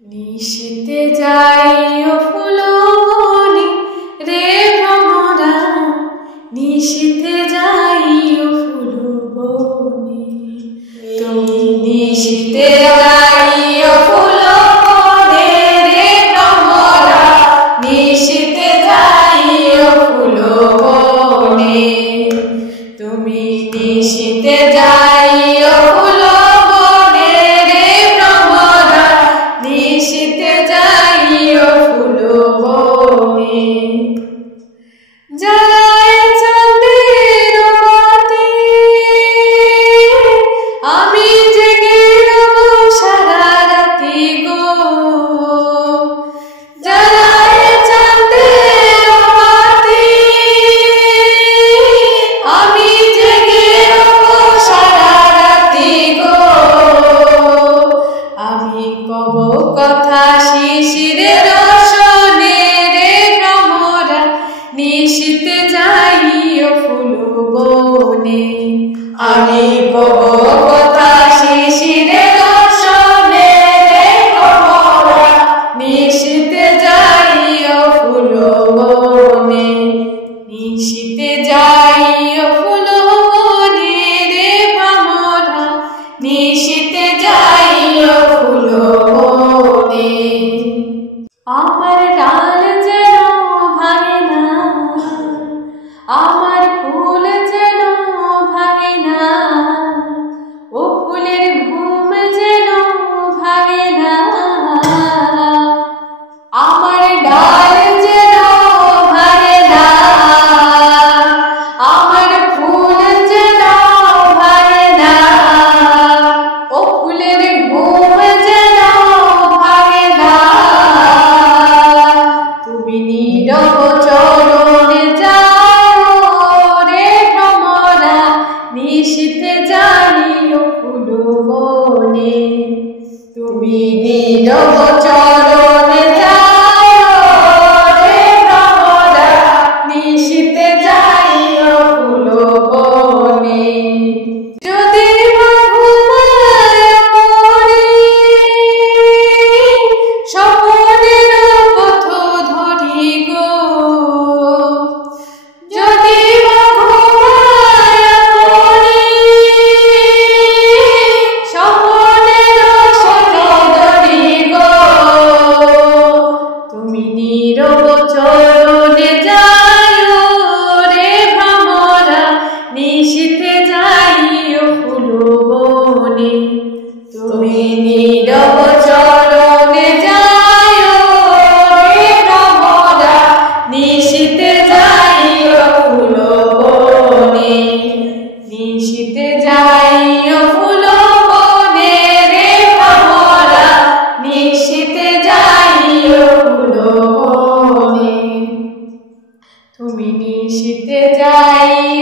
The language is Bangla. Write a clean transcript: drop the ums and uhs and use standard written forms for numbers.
নিশীথে যাইও ফুলবনে রে ভ্রমরা, নিশীথে যাইও ফুলবনে। তুমি নিশীথে যাইও ফুলবনে রে ভ্রমরা, নিশীথে যাইও ফুলবনে। তুমি নিশীথে যাইও ফুলবনে রে ভ্রমরা, নিশীথে যাইও ফুলবনে। জ্বালায় চাঁদের বাতি, আমি জেগে রব সারা রাতি গো। জ্বালায় চাঁদের বাতি, আমি জেগে রব সারা রাতি গো। আমি কব কথা শিশিরের রসনে রে ভ্রমরা, নিশীথে যাইও ফুলবনে। আমি কব কথা শিশিরের রসনে রে ভ্রমরা, নিশীথে যাইও ফুলবনে। নিশীথে যাইও ফুলবনে রে ভ্রমরা, নিশীথে যাইও ফুলবনে। আমার ডাল যেন ভাঙে না, আমার ফুল যেন ভাঙে না, ও ফুলের ঘুম যেন ভাঙে না। আমার ডাল যেন ভাঙে না, আমার ফুল যেন ভাঙে না, ও ফুলের ঘুম যেন ভাঙে না। তুমি নীরব চরণে যাও রে ভ্রমরা, নিশীথে যাইও ফুলবনে। তুমি নীরব চরণে যাও রে ভ্রমরা, নিশীথে যাইও ফুলবনে। যদি বা ঘুমায়া পড়ি, স্বপ্নের পথ ধরি গো। যদি বা ঘুমায়া পড়ি, স্বপ্নের পথ ধরি গো। তুমি নীরব চরণে যাইও রে ভ্রমরা, নিশীথে যাইও ফুলবনে। তুমি নীরব চরণে যাইও রে ভ্রমরা, নিশীথে যাইও ফুলবনে। নিশীথে যাইও ফুলবনে রে ভ্রমরা, নিশীথে যাইও ফুলবনে। তুমি নিশীথে যাইও